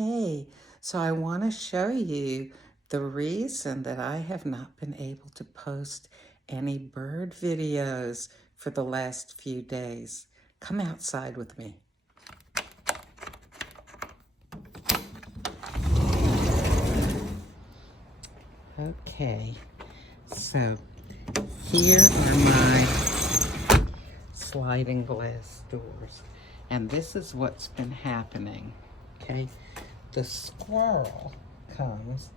Hey, so I want to show you the reason that I have not been able to post any bird videos for the last few days. Come outside with me. Okay, so here are my sliding glass doors, and this is what's been happening, okay? The squirrel comes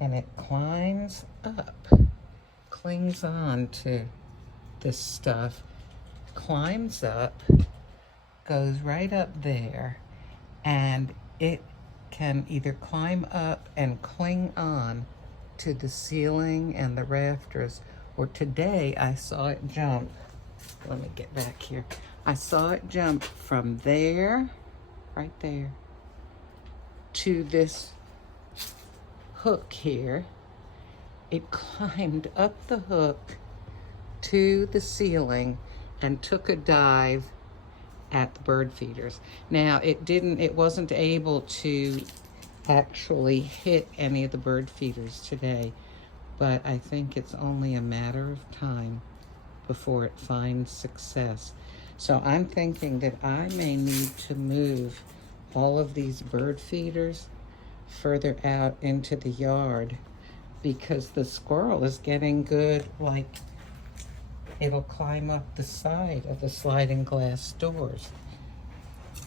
and it climbs up, clings on to this stuff, climbs up, goes right up there, and it can either climb up and cling on to the ceiling and the rafters, or today I saw it jump. Let me get back here. I saw it jump from there, right there, to this hook here. It climbed up the hook to the ceiling and took a dive at the bird feeders. Now it wasn't able to actually hit any of the bird feeders today, but I think it's only a matter of time before it finds success. So I'm thinking that I may need to move all of these bird feeders further out into the yard, because the squirrel is getting good, like it'll climb up the side of the sliding glass doors,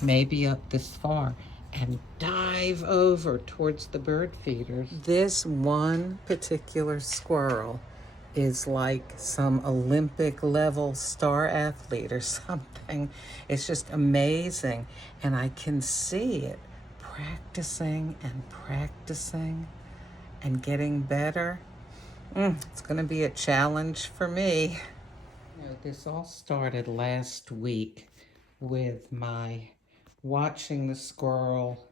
maybe up this far, and dive over towards the bird feeders. This one particular squirrel is like some Olympic level star athlete or something. It's just amazing. And I can see it practicing and practicing and getting better. It's gonna be a challenge for me. This all started last week with my watching the squirrel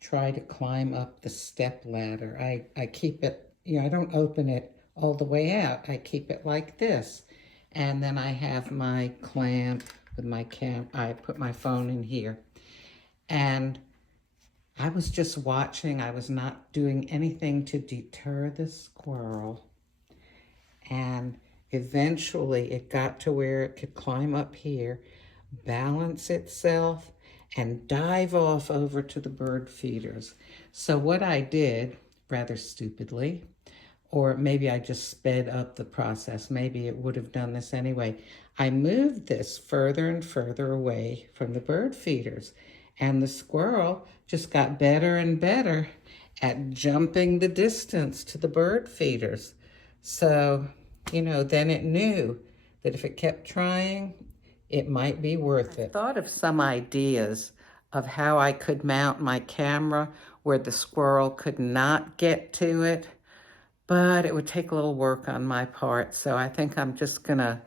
try to climb up the step ladder. I keep it, I don't open it all the way out. I keep it like this. And then I have my clamp with my I put my phone in here. And I was just watching. I was not doing anything to deter the squirrel. And eventually it got to where it could climb up here, balance itself, and dive off over to the bird feeders. So what I did, rather stupidly, or maybe I just sped up the process, maybe it would have done this anyway, I moved this further and further away from the bird feeders, and the squirrel just got better and better at jumping the distance to the bird feeders. So, then it knew that if it kept trying, it might be worth it. I thought of some ideas of how I could mount my camera where the squirrel could not get to it, but it would take a little work on my part. So I think I'm just gonna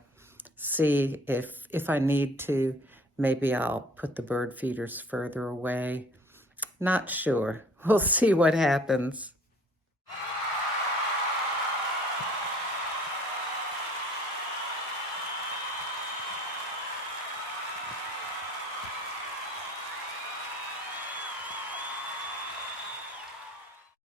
see if I need to, maybe I'll put the bird feeders further away. Not sure. We'll see what happens.